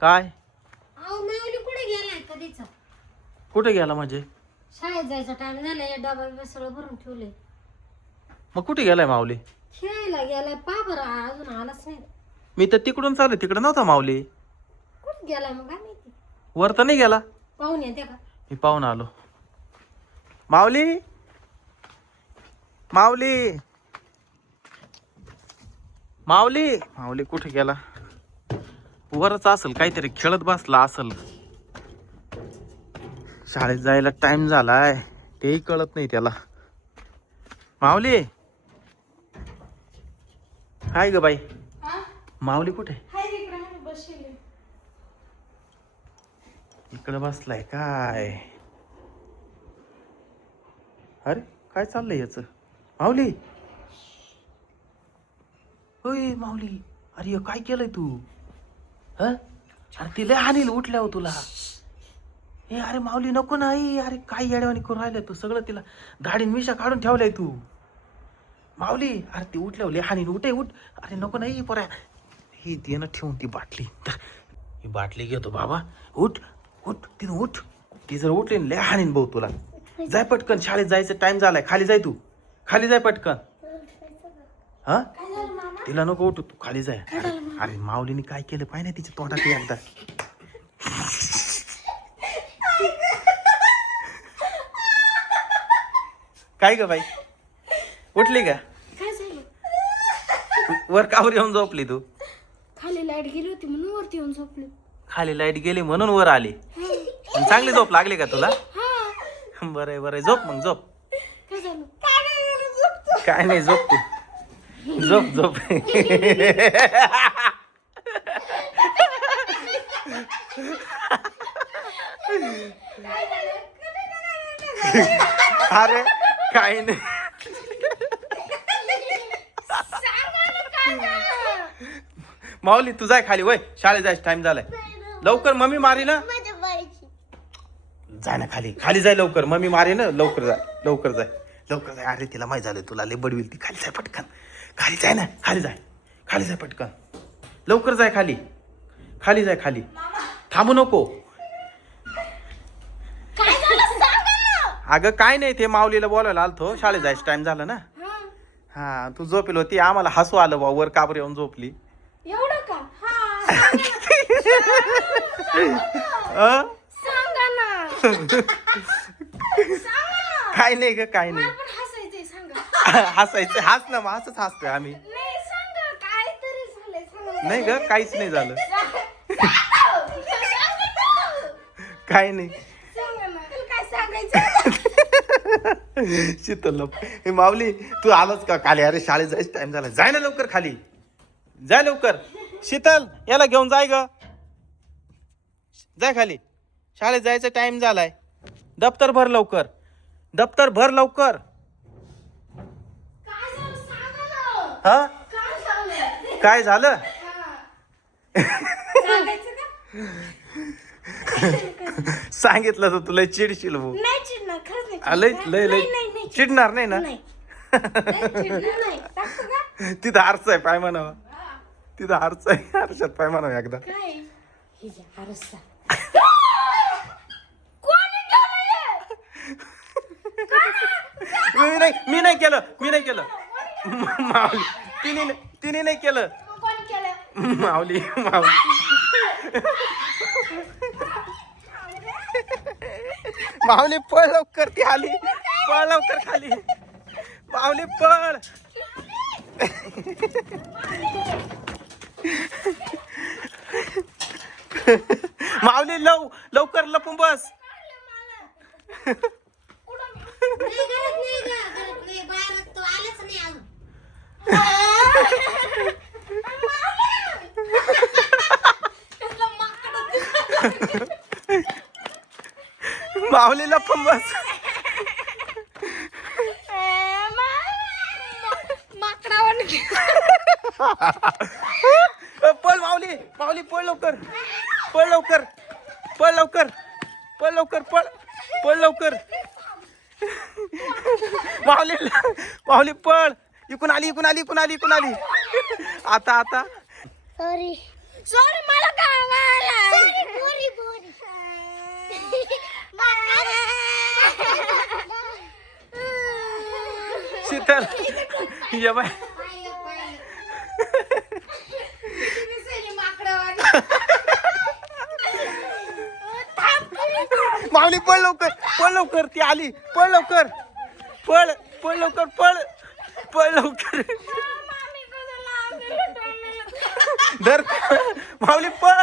काय अहो माऊली कुठे गेलाय कधीच? कुठे गेला म्हणजे? शाळेत जायचा टाइम झालाय, डबा बिबा सगळं भरून ठेवले. मग कुठे गेलाय माऊली? खेळायला गेलाय. पा बरं अजून आलाच नाही. मी तर तिकडून चालू, तिकडे नव्हता माऊली. कुठे गेलाय मग काय माहिती? वर तर नाही गेला. पाहून येते का? मी पाहून आलो. माऊली माऊली माऊली माऊली कुठे गेला? वरच असल, काहीतरी खेळत बसला असल. शाळेत जायला टाइम झालाय तेही कळत नाही त्याला. माऊली हाय ग बाई, माऊली कुठे? इकडे बसलाय काय? अरे काय चाललंय याच? माऊली, होय माऊली. अरे काय केलंय तू? अरे ती लय हानील उठल्या हो तुला. ए अरे माऊली नको नाही. अरे काय येड्यावानी करून राहिलं तू सगळं. तिला दाढीन मिशा काढून ठेवलाय तू. माऊली अरे ती उठल्यावर लय हानील. उठ उठ. अरे नको नाही पोऱ्या. ही दे ना ठेवून ती बाटली. ही बाटली घेतो बाबा. उठ उठ तिथं उठ. ती जर उठली लय हानीन भाऊ तुला. जाय पटकन, शाळेत जायचं टाइम झालाय. खाली जाय तू, खाली जाय पटकन. हा तिला नको उठू, तू खाली जाय. अरे माऊलीने काय केलं पाहिजे ना तिच्या तोंडात एकदा. काय ग बाई, उठली का? काय झालं? वर कावर येऊन झोपली तू? खाली लाईट गेली होती म्हणून वरती येऊन झोपले. खाली लाईट गेली म्हणून वर आली. आणि चांगली झोप लागली का तुला? बरं बरं, झोप मग झोप. काय झालं? काय नाही, झोप तू. झोप झोप. अरे काय नाही. माऊली तू जाय खाली. वय शाळेत जायचं टाइम झालाय. लवकर, मम्मी मारी ना. जाय ना खाली, खाली जाय लवकर. मम्मी मारे ना. लवकर जाय, लवकर जाय, लवकर जाय. अरे तिला माहित झालं तुला लय बडवील ती. खाली जाय पटकन. खाली जाय ना, खाली जाय, खाली जाय पटकन. लवकर जाय खाली, खाली जाय खाली. थांबू नको. अगं काय नाही, ते माऊलीला बोलायला आलतो. शाळेत जायचं टाइम झाला ना. हा तू झोपेल होती. आम्हाला हसू आलं बा, वर काबर येऊन झोपली. एवढं का? सांगा ना. काय नाही ग, काय नाही. हसायचंय सांगा. हसायचं, हस ना मग. असंच हसतोय आम्ही. नाही सांगा, काहीतरी झालंय सांगा. नाही ग, काहीच नाही झालं. काय नाही. सांगा ना. काय सांगायचं? शीतल हे माऊली तू आलाच का खाली? अरे शाळेत जायचं टाइम झाला. जाय ना लवकर खाली, जाय लवकर. शीतल याला घेऊन जाय ग. जाय खाली, शाळेत जायचा टाइम झालाय. दप्तर भर लवकर, दप्तर भर लवकर. काय झालं सांगा ना. हा काय झालं? काय झालं? सांगायचं का? सांगितलं तर तुला चिडशील भाऊ. नाही चिडणार, खरंच नाही लय चिडणार. लय लय नाही, नाही, चिडणार नाही ना? नाही. नाही चिडणार नाही. टाकू का? तिथं आरस आहे पाय म्हणावं. तिथं आरस आहे, आरशात पाय म्हणावं एकदा. काय? हे जे आरसा. कोणी केलं हे? मी नाही केलं, मी नाही केलं. माऊली तिने नाही केलं. मग कोणी केलं? माऊली माऊली. माऊली पळ लवकर, ती आली. पळ लवकर खाली. माऊली पळ. माऊली लवकर लपून बस. नाही गरज नाही ग, गरज नाही. बाहेर तो आलाच नाही अजून. माऊली लपून बस. माकडावर पळ माऊली, माऊली पळ लवकर, पळ लवकर, पळ लवकर, पळ लवकर, पळ पळ लवकर. माऊली माऊली पळ. इकून आली, इकून आली, इकून आली, इकून आली. आता आता सॉरी मला काय शीतल ये बाय पाहिलं पाहिलं माऊली पळ लवकर ती आली पळ लवकर पळ लवकर पळ लवकर धर माऊली पळ